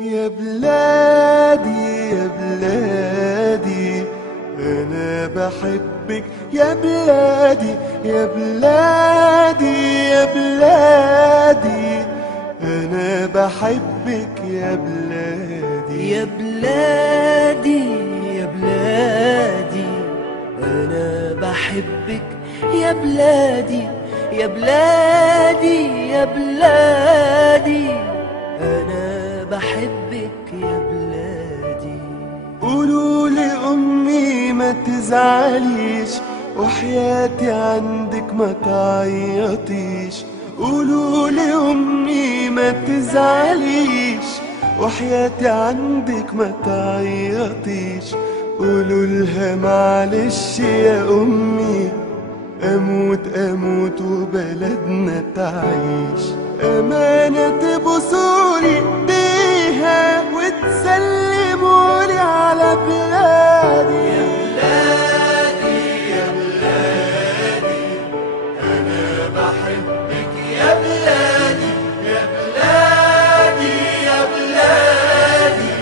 يا بلادي يا بلادي أنا بحبك يا بلادي يا بلادي يا بلادي أنا بحبك يا بلادي يا بلادي يا بلادي أنا بحبك يا بلادي يا بلادي يا بلادي أنا بحبك يا بلادي. قولوا لأمي ما تزعليش وحياتي عندك ما تعيطيش. قولوا لأمي ما تزعليش وحياتي عندك ما تعيطيش. قولوا لها معلش يا أمي أموت أموت وبلدنا تعيش. أمانة تبوسولي ايديها وتسلمولي على بلادي. يا بلادي يا بلادي أنا بحبك يا بلادي يا بلادي يا بلادي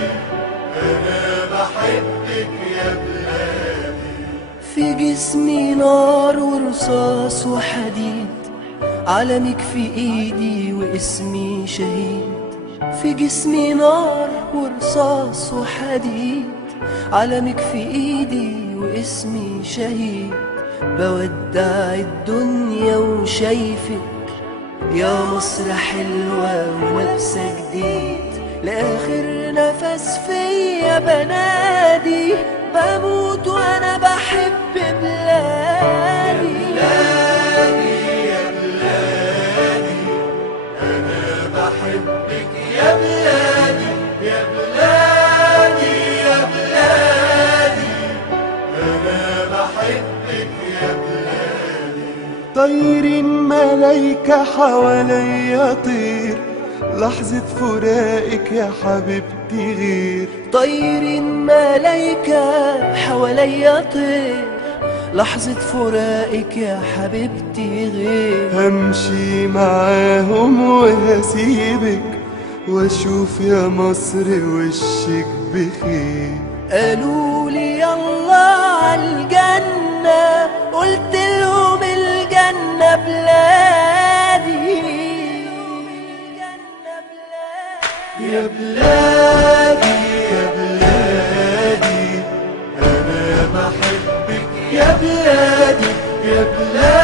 أنا بحبك يا بلادي. في جسمي نار ورصاص وحديد، علمك في ايدي واسمي شهيد. في جسمي نار ورصاص وحديد، علمك في ايدي واسمي شهيد. بودع الدنيا وشايفك يا مصر حلوة ولابسة جديد. لآخر نفس فيا بنادي بموت وانا بحب بلادي. بحبك يا بلادي يا بلادي يا بلادي أنا بحبك يا بلادي. طيرين ملايكة حواليا طير، لحظة فراقك يا حبيبتي غير. طيرين ملايكة حواليا طير، لحظة فراقك يا حبيبتي غير. همشي معاهم وهسيبك واشوف يا مصر وشك بخير. قالوا لي يلا عالجنة، قلت لهم الجنة بلادي. يا بلادي يا بلادي أنا بحبك يا بلادي يا بلادي